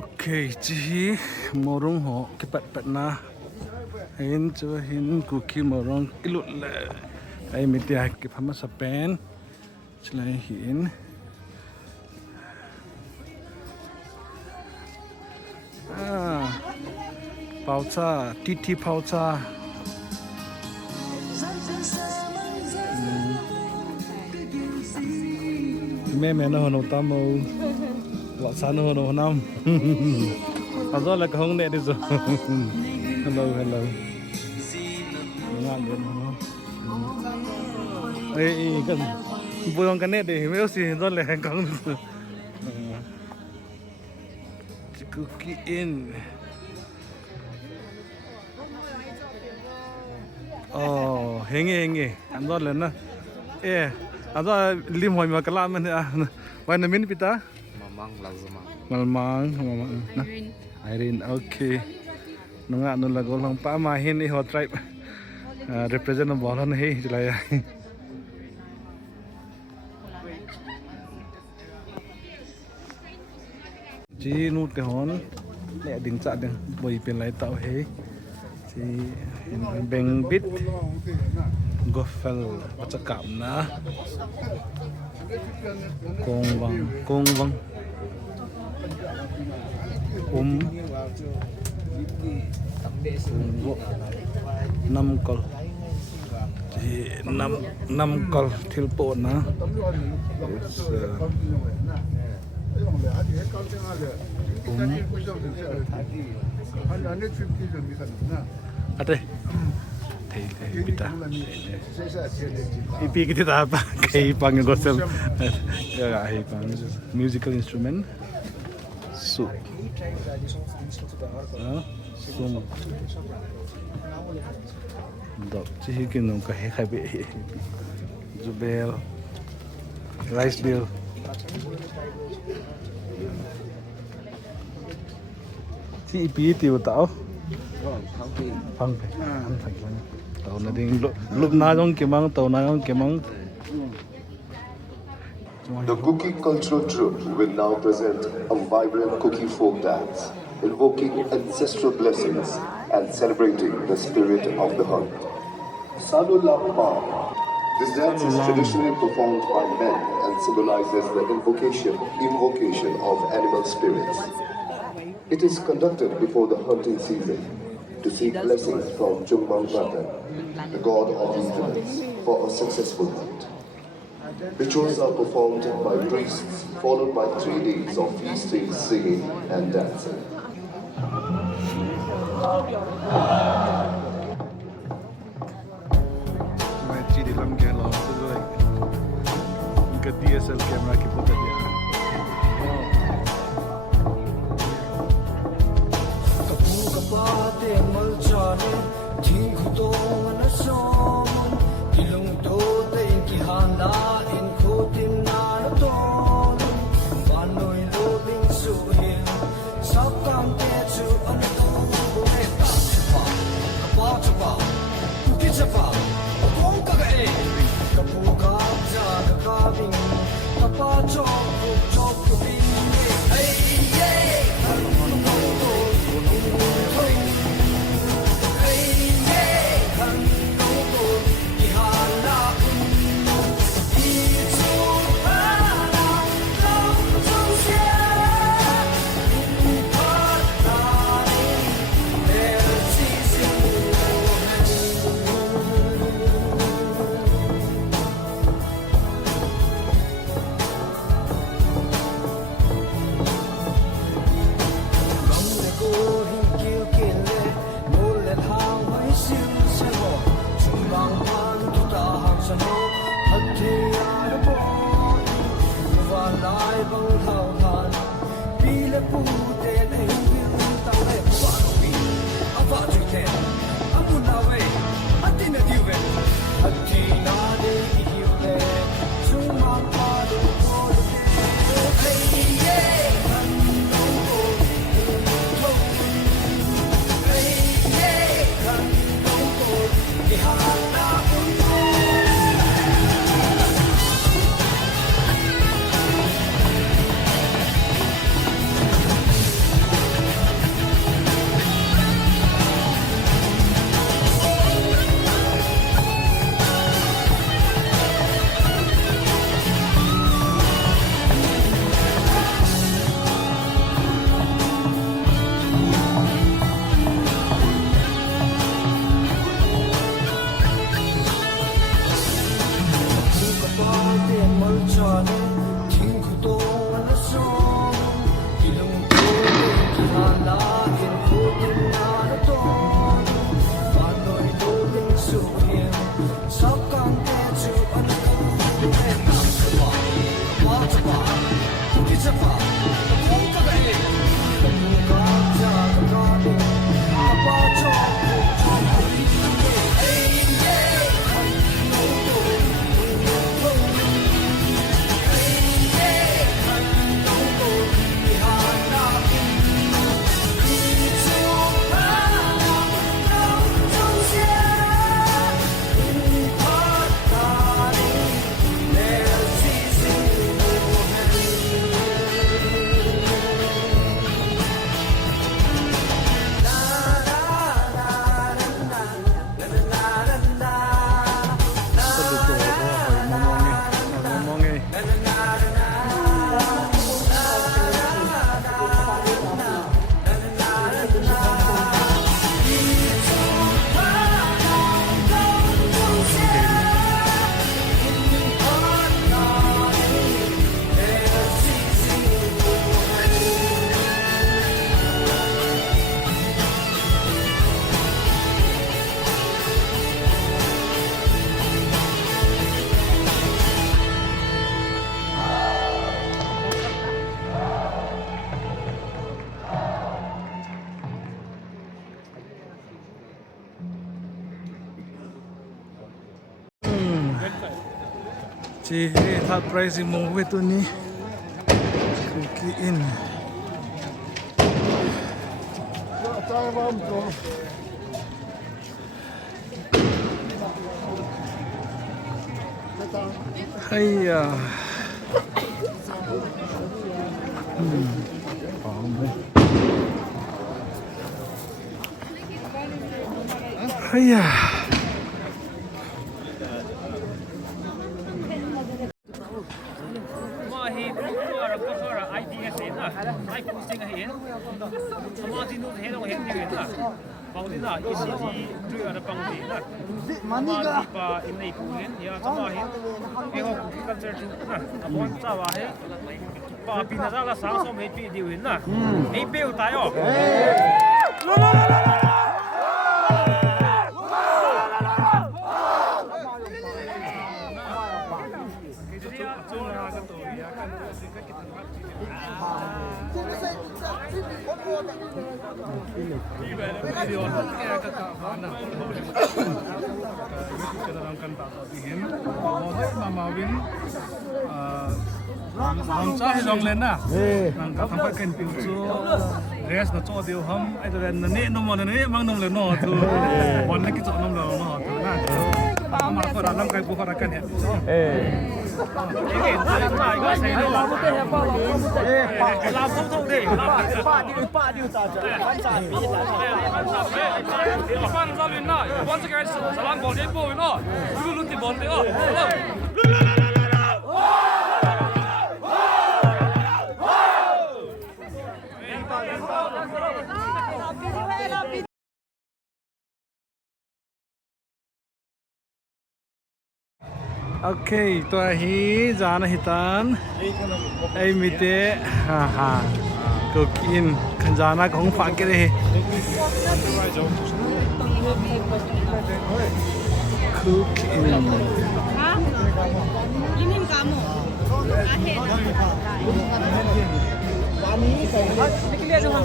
Okay, chỉ Morung họ cái bật na hin cho hin Kuki Morung cái lụt lệ ai mình đi cái phàm sa pen cho lại hin bao cha titi bao cha mẹ nó hồi tam màu lọ sáng nó hồi năm à do là cái hông này đi rồi hello ngon luôn ấy cái vui hơn cái này để mấy gì do là hàng con Kuki In 행해 안 돌렸나 예 아저 림 hoài mà cái làm mình à vài năm mình pita mamang Irene okay nunga nun lago lang pa mahin ni hot tribe represent ng bola na hey jilaya chỉ nút cái hòn để đứng chặn được bởi bên lại tạo thế thì bên bít goffel baca cảm na công vâng năm col thì năm col thiếu bộ na đây thầy pita ipi kita apa kayak panggil gosel ya musical instrument su sung dok chỉ cái nông cái khai bị jubel rice bill si ipi tiêu tao phăng phải tàu nó đi lúc nào trong tàu nào trong kiếm The Kuki Cultural Troupe will now present a vibrant Kuki folk dance, invoking ancestral blessings and celebrating the spirit of the hunt. Salu Laam. This dance is traditionally performed by men and symbolizes the invocation of animal spirits. It is conducted before the hunting season to seek blessings from Pathen, the god of instruments, for a successful hunt. Rituals are performed by priests, followed by 3 days of feasting, singing, and dancing. DSL camera की फोटो दिया Kapu-Kapu malchane jing khutong na somon ilong to te ki handa in khutin na ton banoi lo ding su hin sakam te chu an to bo ne ta pa kuki chapa kong kaga e Kapu-Kapu ja ka bing pa chok bin hey yeah Third prize mong wetu ni Kuki In. Hayya. Hayya. Paulina, isi di ada Paulina. Mama pa inai kuhin, ya sama hin. Eho Kuki Cultural Troupe na. Abon sawa he. Pa pinadala sa som happy diwin na. Ei peu tayo. Chah jong lên na, nang ka thang ken piu chu, dress na cho dio ham, ai to na ne no mo na ne mang nom le no tu, bon na ki cho nom le no tu na. Ma ko ra lam kai bu ko ra kan he. Cái ta cái sai no. La phong thông đi, pa đi ta cha. Ban sa bi ta. Ban sa lin na, ban sa cái sa lang bol đi bo no. Lu lu ti bol đi o. Okay, tua hi jana hitan. Ai mite ha. Kuki In kanjana khong phang ke re. Kuki In. Ha? Ini kamu. Ahie. Ini niकलिए जो हम